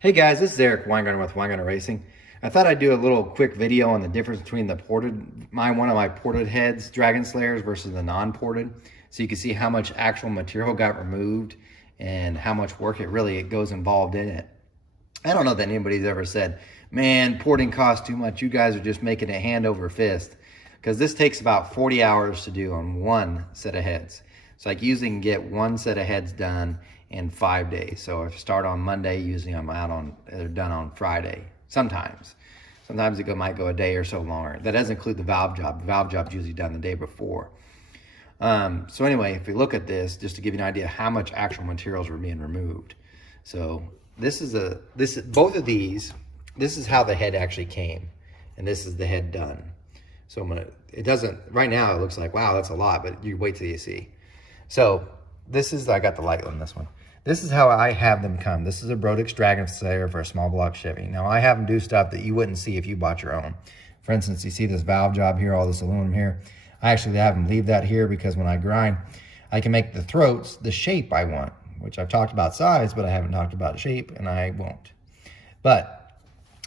Hey guys, this is Eric Weingarten with Weingarten Racing. I thought I'd do a little quick video on the difference between the one of my ported heads, Dragon Slayers, versus the non-ported, so you can see how much actual material got removed and how much work it goes involved in it. I don't know that anybody's ever said, man, porting costs too much. You guys are just making it hand over fist. Because this takes about 40 hours to do on one set of heads. So I usually can get one set of heads done in 5 days. So if I start on Monday, usually they're done on Friday. Sometimes it might go a day or so longer. That doesn't include the valve job. The valve job's usually done the day before. So anyway, if we look at this, just to give you an idea how much actual materials were being removed. So this is both of these. This is how the head actually came, and this is the head done. So right now it looks like, wow, that's a lot, but you wait till you see. So I got the light on this one. This is how I have them come. This is a Brodix Dragon Slayer for a small block Chevy. Now I have them do stuff that you wouldn't see if you bought your own. For instance, you see this valve job here, all this aluminum here. I actually have them leave that here because when I grind, I can make the throats the shape I want, which I've talked about size, but I haven't talked about shape, and I won't. But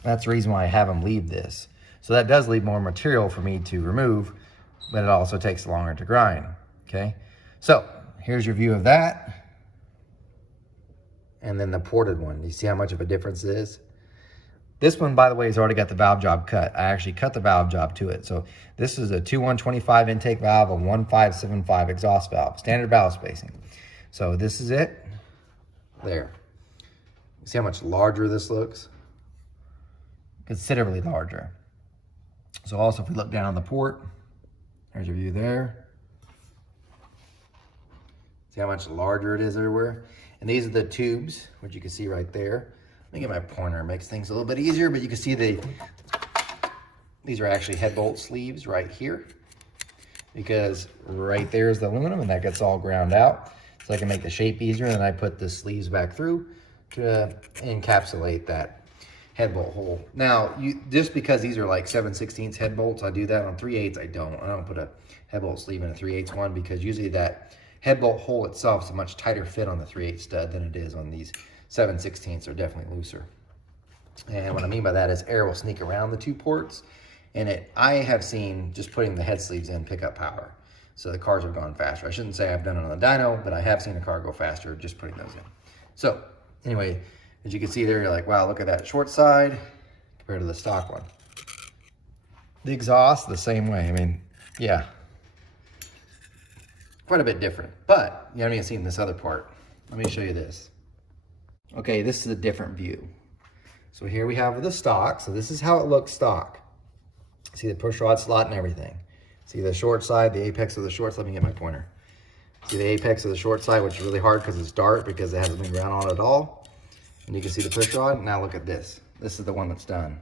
that's the reason why I have them leave this. So that does leave more material for me to remove, but it also takes longer to grind, okay? So here's your view of that. And then the ported one. You see how much of a difference it is? This one, by the way, has already got the valve job cut. I actually cut the valve job to it. So this is a 2125 intake valve, a 1575 exhaust valve, standard valve spacing. So this is it. There. See how much larger this looks? Considerably larger. So also if we look down on the port, there's your view there. See how much larger it is everywhere? And these are the tubes, which you can see right there. Let me get my pointer, it makes things a little bit easier, but you can see these are actually head bolt sleeves right here, because right there is the aluminum and that gets all ground out. So I can make the shape easier, and then I put the sleeves back through to encapsulate that head bolt hole. Now, just because these are like 7/16 head bolts, I do that. On 3/8 I don't put a head bolt sleeve in a 3/8 one, because usually that head bolt hole itself is a much tighter fit on the 3/8 stud than it is on these 7/16. They're definitely looser. And what I mean by that is air will sneak around the two ports, and I have seen just putting the head sleeves in pick up power. So the cars have gone faster. I shouldn't say I've done it on the dyno, but I have seen a car go faster just putting those in. So anyway, as you can see there, you're like, wow, look at that short side compared to the stock one. The exhaust, the same way. I mean, yeah, quite a bit different, but you haven't even seen this other part. Let me show you this. Okay, this is a different view. So here we have the stock. So this is how it looks stock. See the push rod slot and everything. See the short side, the apex of the short side. Let me get my pointer. See the apex of the short side, which is really hard because it's dark, because it hasn't been ground on at all. And you can see the push rod. Now look at this. This is the one that's done.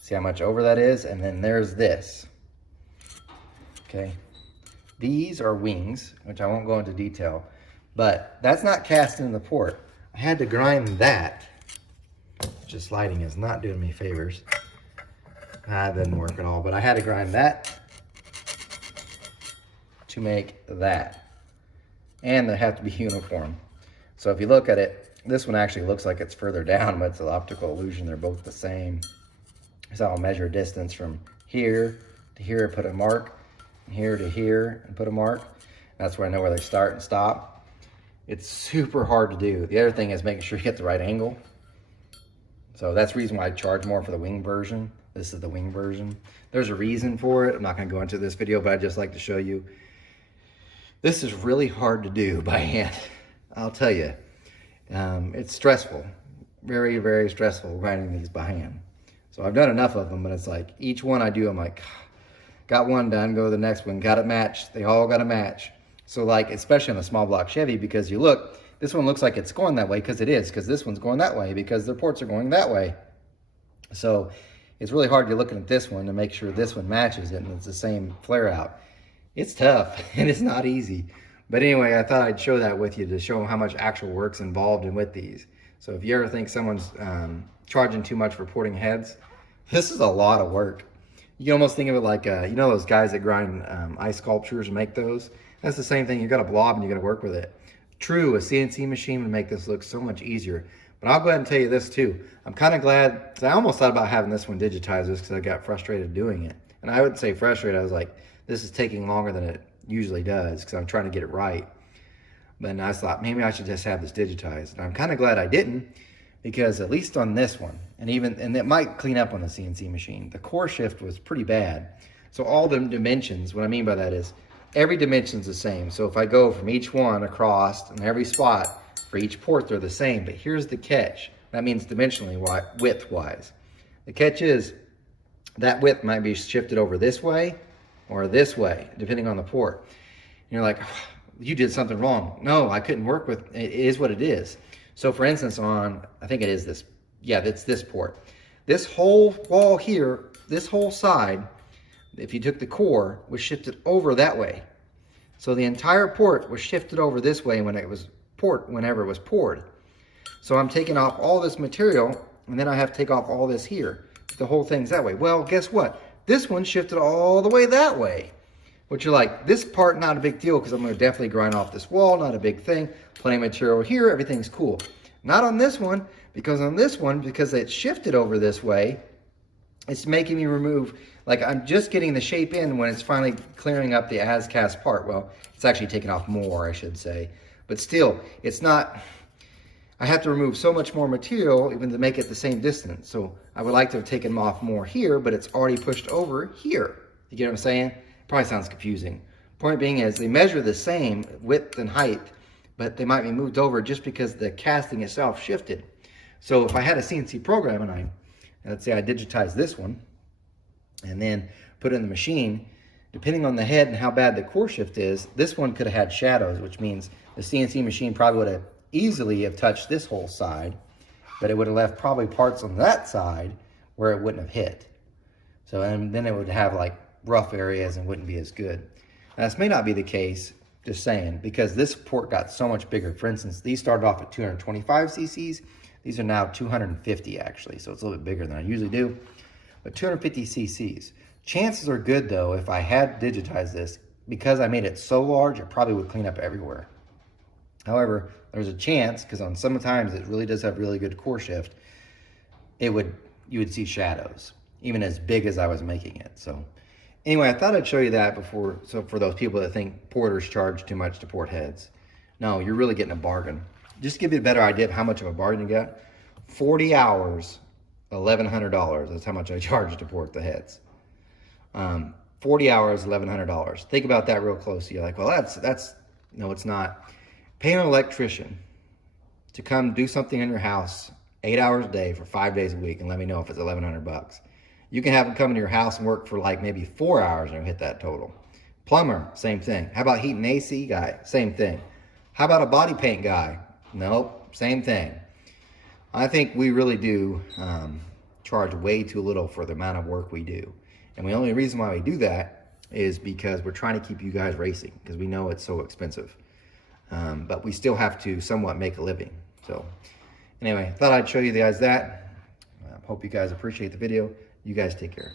See how much over that is? And then there's this. Okay. These are wings, which I won't go into detail, but that's not cast in the port. I had to grind that. Just lighting is not doing me favors. That didn't work at all, but I had to grind that to make that. And they have to be uniform. So if you look at it, this one actually looks like it's further down, but it's an optical illusion. They're both the same. So I'll measure distance from here to here, put a mark, here to here, and put a mark. That's where I know where they start and stop. It's super hard to do. The other thing is making sure you get the right angle. So that's the reason why I charge more for the wing version. This is the wing version. There's a reason for it. I'm not gonna go into this video, but I'd just like to show you. This is really hard to do by hand. I'll tell you, it's stressful. Very, very stressful grinding these by hand. So I've done enough of them, but it's like each one I do, I'm like, got one done, go to the next one, got it matched. They all got to match. So like, especially on the small block Chevy, because you look, this one looks like it's going that way because it is, because this one's going that way because their ports are going that way. So it's really hard. You're looking at this one to make sure this one matches it and it's the same flare out. It's tough and it's not easy. But anyway, I thought I'd show that with you to show how much actual work's involved in with these. So if you ever think someone's charging too much for porting heads, this is a lot of work. You can almost think of it like, you know those guys that grind ice sculptures and make those? That's the same thing. You got a blob and you got to work with it. True, a CNC machine would make this look so much easier. But I'll go ahead and tell you this too. I'm I'm kind of glad, because I almost thought about having this one digitized just because I got frustrated doing it. And I would say frustrated, I was like, this is taking longer than it usually does because I'm trying to get it right. But then I thought maybe I should just have this digitized. And I'm kind of glad I didn't, because at least on this one, and it might clean up on the CNC machine, the core shift was pretty bad. So all the dimensions, what I mean by that is every dimension's the same. So if I go from each one across and every spot for each port, they're the same. But here's the catch. That means dimensionally, width-wise. The catch is that width might be shifted over this way or this way, depending on the port. And you're like, oh, you did something wrong. No, I couldn't work with it. It is what it is. So for instance, I think it is this, yeah, that's this port. This whole wall here, this whole side, if you took the core, was shifted over that way. So the entire port was shifted over this way whenever it was poured. So I'm taking off all this material, and then I have to take off all this here. The whole thing's that way. Well, guess what? This one shifted all the way that way. Which you're like, this part, not a big deal, because I'm going to definitely grind off this wall, not a big thing. Plenty of material here, everything's cool. Not on this one, because it shifted over this way, it's making me remove, like I'm just getting the shape in when it's finally clearing up the as cast part. Well, it's actually taken off more, I should say. But still, it's not, I have to remove so much more material even to make it the same distance. So I would like to have taken off more here, but it's already pushed over here. You get what I'm saying? Probably sounds confusing. Point being is they measure the same width and height, but they might be moved over just because the casting itself shifted. So if I had a CNC program and let's say I digitized this one and then put it in the machine, depending on the head and how bad the core shift is, this one could have had shadows, which means the CNC machine probably would have easily have touched this whole side, but it would have left probably parts on that side where it wouldn't have hit. So and then it would have like rough areas and wouldn't be as good. Now, this may not be the case, just saying, because this port got so much bigger. For instance, these started off at 225 cc's. These are now 250 actually, so it's a little bit bigger than I usually do, but 250 cc's. Chances are good though, if I had digitized this, because I made it so large, it probably would clean up everywhere. However, there's a chance, because on some times it really does have really good core shift, you would see shadows, even as big as I was making it. So anyway, I thought I'd show you that before, so for those people that think porters charge too much to port heads. No, you're really getting a bargain. Just to give you a better idea of how much of a bargain you got, 40 hours, $1,100. That's how much I charge to port the heads. 40 hours, $1,100. Think about that real close. You're like, well, that's no, it's not. Paying an electrician to come do something in your house 8 hours a day for 5 days a week and let me know if it's $1,100. You can have them come into your house and work for like maybe 4 hours and hit that total. Plumber, same thing. How about heat and AC guy? Same thing. How about a body paint guy? Nope, same thing. I think we really do charge way too little for the amount of work we do. And the only reason why we do that is because we're trying to keep you guys racing, because we know it's so expensive. But we still have to somewhat make a living. So anyway, thought I'd show you guys that. Hope you guys appreciate the video. You guys take care.